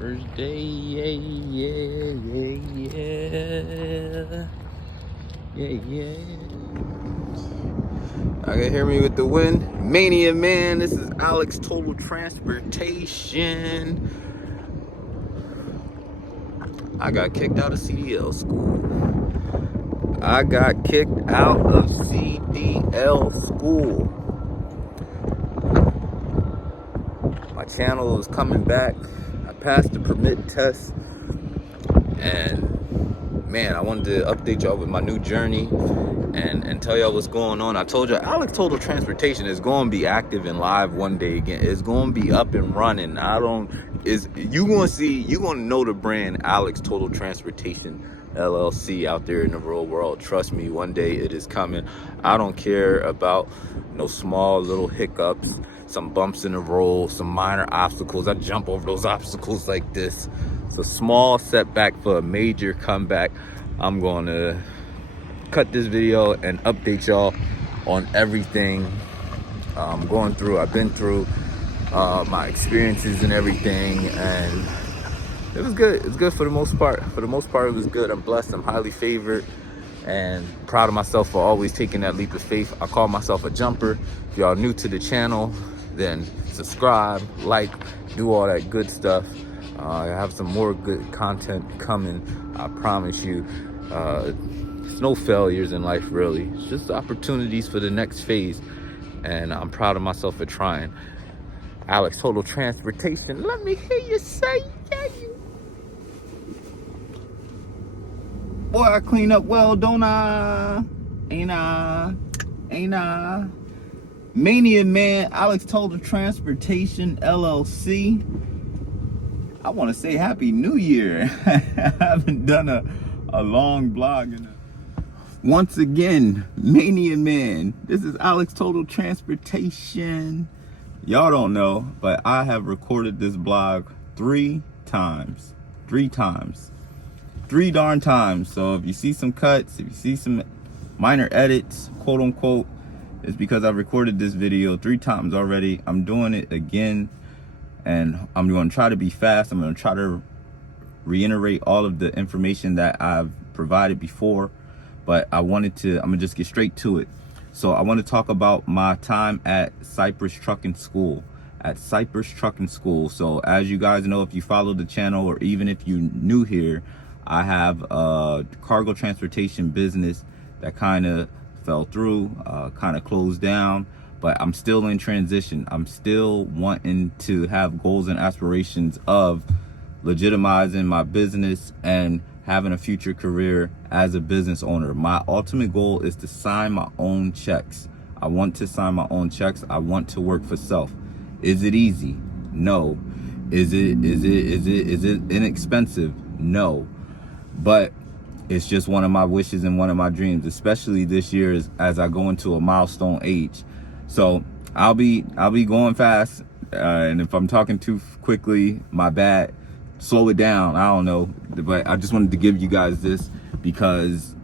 First day, yeah. I can hear me with the wind. Mania man, this is Alex Total Transportation. I got kicked out of CDL school. My channel is coming back. I passed the permit test. And man, I wanted to update y'all with my new journey and tell y'all what's going on. I told you Alex Total Transportation is going to be active and live one day again. It's going to be up and running. You going to know the brand Alex Total Transportation LLC out there in the real world. Trust me, one day it is coming. I don't care about no small little hiccups, some bumps in the road, some minor obstacles. I jump over those obstacles like this. It's a small setback for a major comeback. I'm going to cut this video and update y'all on everything I've been through, my experiences and everything, and it was good. It's good for the most part. For the most part, it was good. I'm blessed. I'm highly favored and proud of myself for always taking that leap of faith. I call myself a jumper. If y'all new to the channel, then subscribe, like, do all that good stuff. I have some more good content coming, I promise you. It's no failures in life, really. It's just opportunities for the next phase, and I'm proud of myself for trying. Alex Total Transportation, let me hear you say yeah. Boy, I clean up well, don't I? Ain't I? Mania man, Alex Total Transportation LLC. I want to say Happy New Year. I haven't done a long blog. Once again, Mania man, this is Alex Total Transportation. Y'all don't know, but I have recorded this blog 3 times. 3 darn times. So if you see some cuts, if you see some minor edits, quote unquote, it's because I've recorded this video 3 times already. I'm doing it again, and I'm going to try to be fast. I'm going to try to reiterate all of the information that I've provided before, but I'm going to just get straight to it. So I want to talk about my time at Cypress Trucking School. So as you guys know, if you follow the channel, or even if you're new here, I have a cargo transportation business that kind of fell through, kind of closed down, but I'm still in transition. I'm still wanting to have goals and aspirations of legitimizing my business and having a future career as a business owner. My ultimate goal is to sign my own checks. I want to sign my own checks. I want to work for self. Is it easy? No. Is it inexpensive? No. But it's just one of my wishes and one of my dreams, especially this year as I go into a milestone age. So I'll be going fast, and if I'm talking too quickly, my bad. Slow it down. I don't know, but I just wanted to give you guys this because,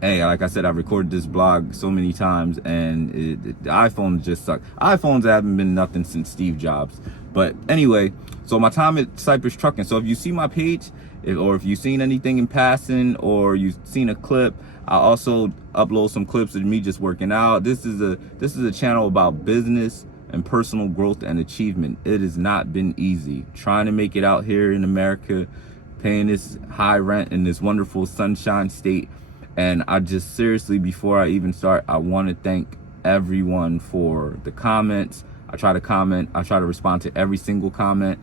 hey, like I said, I've recorded this blog so many times, and the iPhone just suck. iPhones haven't been nothing since Steve Jobs. But anyway, so my time at Cypress Trucking. So if you see my page, or if you've seen anything in passing, or you've seen a clip, I also upload some clips of me just working out. This is a channel about business and personal growth and achievement. It has not been easy trying to make it out here in America, paying this high rent in this wonderful sunshine state. And I just seriously, before I even start, I want to thank everyone for the comments. I try to respond to every single comment.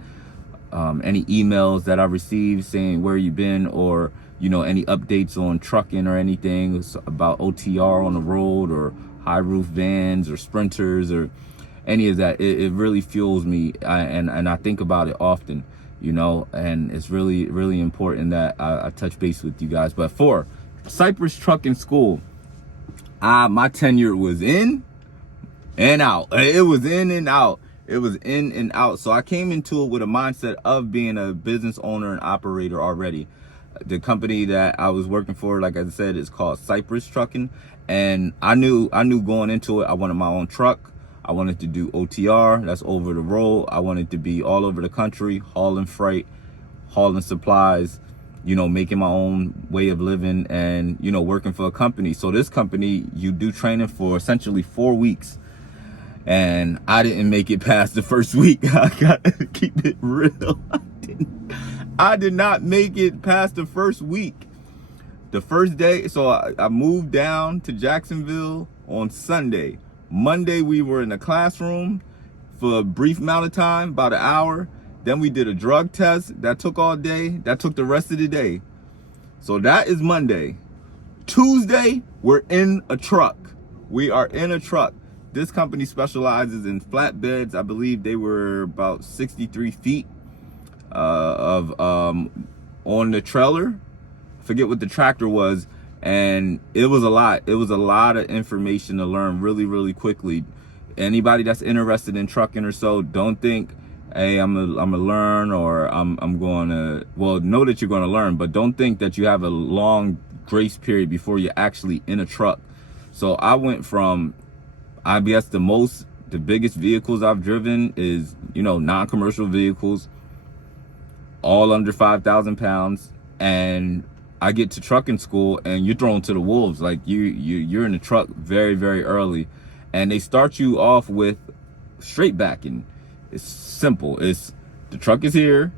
Any emails that I received saying where you been, or any updates on trucking or anything about OTR on the road, or high roof vans or sprinters, or any of that, it really fuels me, and I think about it often, and it's really, really important that I touch base with you guys. But for Cypress Trucking School, my tenure was in and out. It was in and out. So I came into it with a mindset of being a business owner and operator already. The company that I was working for, like I said, is called Cypress Trucking, and I knew going into it, I wanted my own truck. I wanted to do OTR, that's over the road. I wanted to be all over the country, hauling freight, hauling supplies, making my own way of living, and, working for a company. So this company, you do training for essentially 4 weeks. And I didn't make it past the first week. I gotta keep it real. I did not make it past the first week. The first day, so I moved down to Jacksonville on Sunday. Monday, we were in the classroom for a brief amount of time, about an hour. Then we did a drug test. That took all day. That took the rest of the day. So that is Monday. Tuesday, we're in a truck. We are in a truck. This company specializes in flatbeds. I believe they were about 63 feet on the trailer. Forget what the tractor was, and it was a lot. It was a lot of information to learn really, really quickly. Anybody that's interested in trucking or so, don't think, hey, I'm gonna learn, or I'm going to, well, know that you're going to learn, but don't think that you have a long grace period before you're actually in a truck. So I went from, I guess the biggest vehicles I've driven is, non-commercial vehicles, all under 5,000 pounds, and I get to trucking school and you're thrown to the wolves. Like you're in the truck very, very early, and they start you off with straight backing. It's simple. It's the truck is here,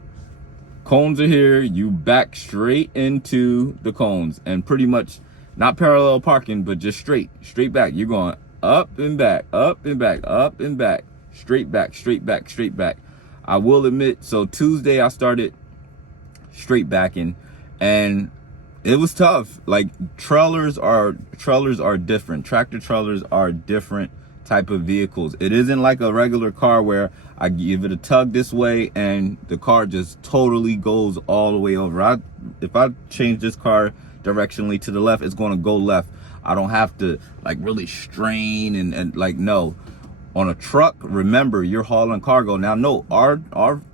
cones are here, you back straight into the cones, and pretty much not parallel parking, but just straight back. You're going up and back, up and back, up and back, straight back, straight back, straight back. I will admit, so Tuesday I started straight backing, and it was tough. Like trailers are different. Tractor trailers are different type of vehicles. It isn't like a regular car where I give it a tug this way and the car just totally goes all the way over. If I change this car directionally to the left, it's going to go left. I don't have to like really strain and like, no. On a truck, remember, you're hauling cargo. Now, no,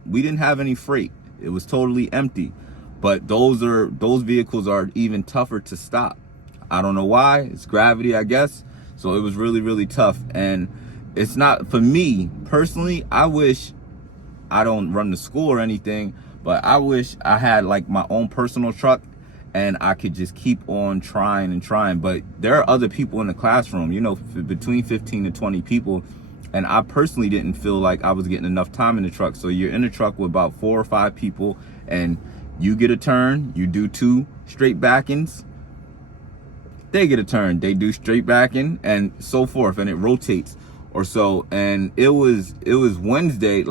we didn't have any freight. It was totally empty. But those vehicles are even tougher to stop. I don't know why. It's gravity, I guess. So it was really, really tough. And it's not, for me personally, I wish, I don't run the school or anything, but I wish I had like my own personal truck and I could just keep on trying and trying. But there are other people in the classroom, between 15 to 20 people. And I personally didn't feel like I was getting enough time in the truck. So you're in the truck with about 4 or 5 people, and you get a turn, you do 2 straight backings, they get a turn, they do straight backing, and so forth, and it rotates or so. And it was Wednesday,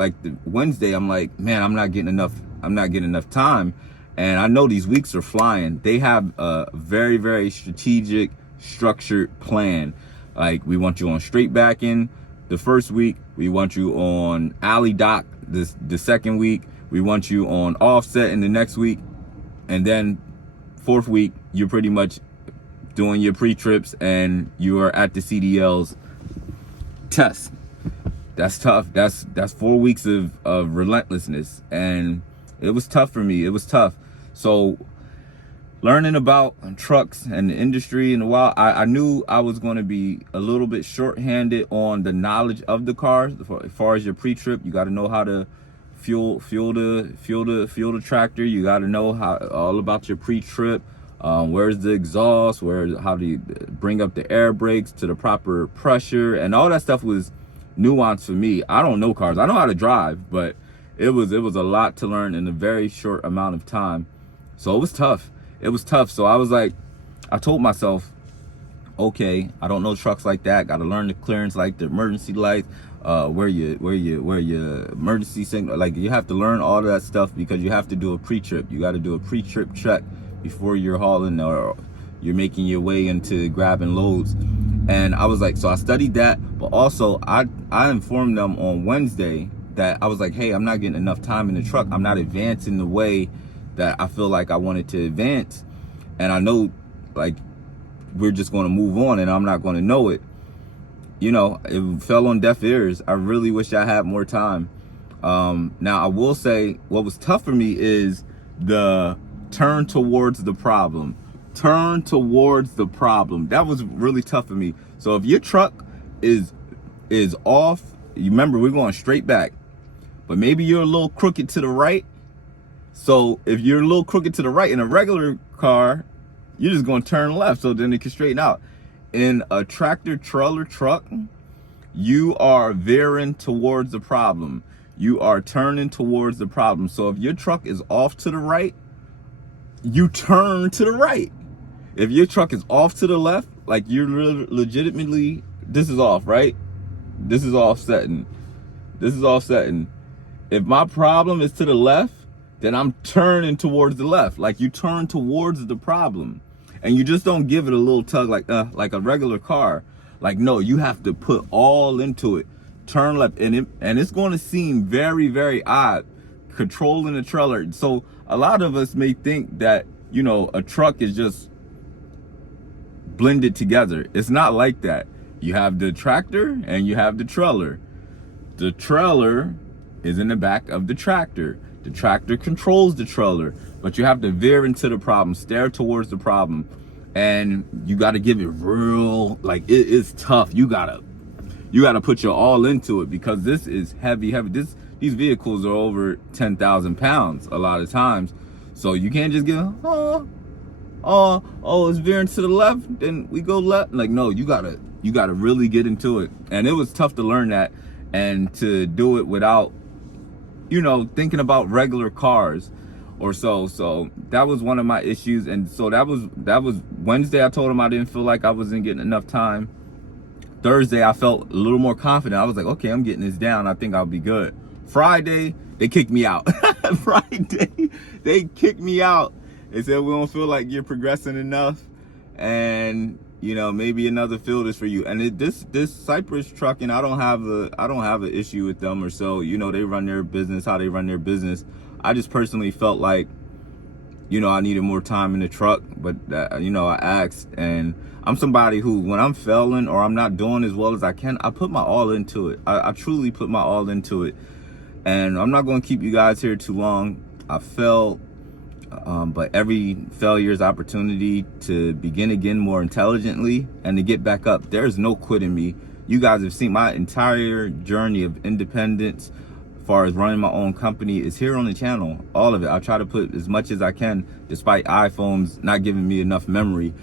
Wednesday, I'm like, man, I'm not getting enough time. And I know these weeks are flying. They have a very, very strategic, structured plan. Like, we want you on straight backing the first week, we want you on alley dock the second week, we want you on offset in the next week, and then 4th week, you're pretty much doing your pre-trips and you are at the CDL's test. That's tough. That's 4 weeks of relentlessness, and it was tough for me. It was tough. So learning about trucks and the industry in a while, I knew I was going to be a little bit shorthanded on the knowledge of the cars. As far as your pre-trip, you got to know how to fuel the tractor. You got to know all about your pre-trip. Where's the exhaust? How do you bring up the air brakes to the proper pressure? And all that stuff was nuanced for me. I don't know cars. I know how to drive, but it was a lot to learn in a very short amount of time. So it was tough. It was tough. So I was like, I told myself, okay, I don't know trucks like that. Got to learn the clearance, like the emergency lights, where your emergency signal. Like, you have to learn all of that stuff because you have to do a pre-trip. You got to do a pre-trip check before you're hauling or you're making your way into grabbing loads. And I was like, so I studied that, but also I informed them on Wednesday that I was like, hey, I'm not getting enough time in the truck. I'm not advancing the way that I feel like I wanted to advance. And I know, like, we're just going to move on and I'm not going to know it. It fell on deaf ears. I really wish I had more time. Now, I will say what was tough for me is the turn towards the problem. Turn towards the problem. That was really tough for me. So if your truck is off, you remember we're going straight back, but maybe you're a little crooked to the right. So if you're a little crooked to the right in a regular car, you're just going to turn left so then it can straighten out. In a tractor trailer truck, you are veering towards the problem. You are turning towards the problem. So if your truck is off to the right, you turn to the right. If your truck is off to the left, like you're legitimately, this is off, right? This is offsetting. This is offsetting. If my problem is to the left, then I'm turning towards the left. Like you turn towards the problem. And you just don't give it a little tug like a regular car. Like, no, you have to put all into it. Turn left. And it's going to seem very, very odd controlling the trailer. So a lot of us may think that, you know, a truck is just blended together. It's not like that. You have the tractor and you have the trailer. The trailer is in the back of the tractor. The tractor controls the trailer, but you have to veer into the problem, stare towards the problem, and you got to give it real, like it is tough. You gotta put your all into it because this is heavy. These vehicles are over 10,000 pounds a lot of times, so you can't just get it's veering to the left, then we go left. Like, no, you gotta really get into it. And it was tough to learn that and to do it without, you know, thinking about regular cars or so that was one of my issues. And so that was Wednesday. I told him I didn't feel like I wasn't getting enough time. Thursday I felt a little more confident. I was like, okay, I'm getting this down, I think I'll be good. Friday they kicked me out. Friday they kicked me out. They said, we don't feel like you're progressing enough, and you know, maybe another field is for you. And this Cypress trucking, I don't have an issue with them or so. You know, they run their business how they run their business. I just personally felt like, you know, I needed more time in the truck. But you know, I asked, and I'm somebody who, when I'm failing or I'm not doing as well as I can, I put my all into it. I truly put my all into it. And I'm not going to keep you guys here too long. I failed. But every failure is opportunity to begin again more intelligently and to get back up. There's no quitting me. You guys have seen my entire journey of independence as far as running my own company is here on the channel. All of it. I try to put as much as I can despite iPhones not giving me enough memory.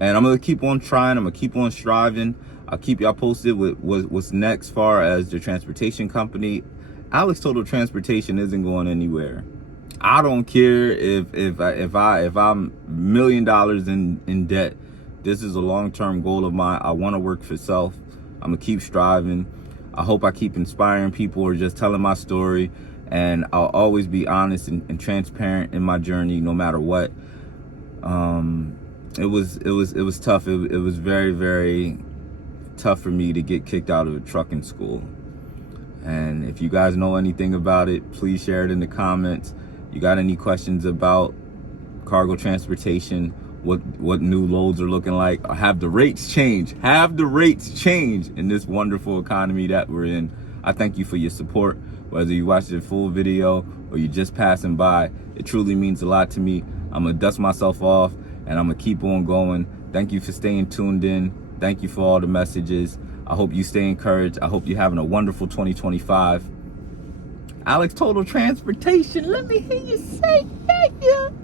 And I'm going to keep on trying. I'm going to keep on striving. I'll keep y'all posted with what's next as far as the transportation company. Alex Total Transportation isn't going anywhere. I don't care if I'm $1 million in debt. This is a long-term goal of mine. I want to work for self. I'm gonna keep striving. I hope I keep inspiring people or just telling my story, and I'll always be honest and transparent in my journey, no matter what. It was tough. It was very, very tough for me to get kicked out of a trucking school. And if you guys know anything about it, please share it in the comments. You got any questions about cargo transportation, what new loads are looking like? Have the rates changed? Have the rates changed in this wonderful economy that we're in? I thank you for your support. Whether you watch the full video or you're just passing by, it truly means a lot to me. I'm gonna dust myself off and I'm gonna keep on going. Thank you for staying tuned in. Thank you for all the messages. I hope you stay encouraged. I hope you're having a wonderful 2025. Alex Total Transportation, let me hear you say thank you.